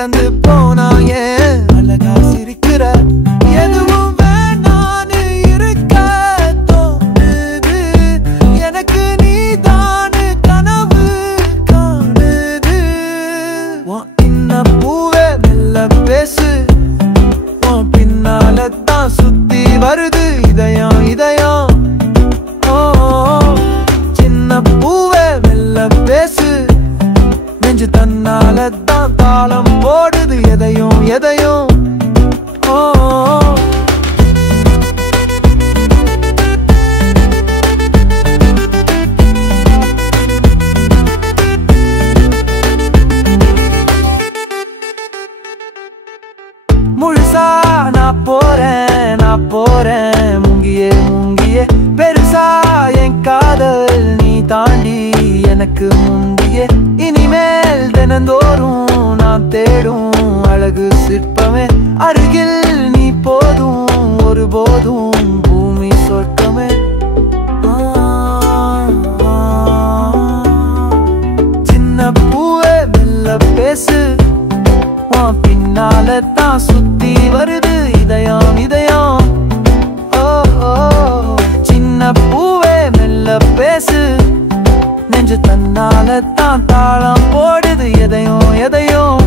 கடந்து போனா ஏன் அழகா சிரிக்கிற எதுவும் வேணான்னு இருக்க தோணுது எனக்கு நீதானு கனவு காணுது இன்ன பூவே மெல்ல பேசு பின்னால தான் சுத்தி வருது இதயம் இதயம் சின்ன பூவே மெல்ல பேசு நெஞ்சு தன்னால தான் தாளம் போடுது எதையும் எதையும் முழுசா நான் போறேன் முங்கியே முங்கியே பெருசா என் காதல் நீ தாண்டி எனக்கு முந்தியே இனிமேல் தினந்தோறும் நான் தேடும் அழகு சிற்பமே அருகில் நீ போதும் ஒருபோதும் பூமி சொர்க்கமே சின்ன பூவே மெல்ல பேசு பின்னால தான் சுத்தி வருது இதயம் இதயம் சின்ன பூவே மெல்ல பேசு நெஞ்சு தன்னால தான் தாளம் போடுது எதையும் எதையும்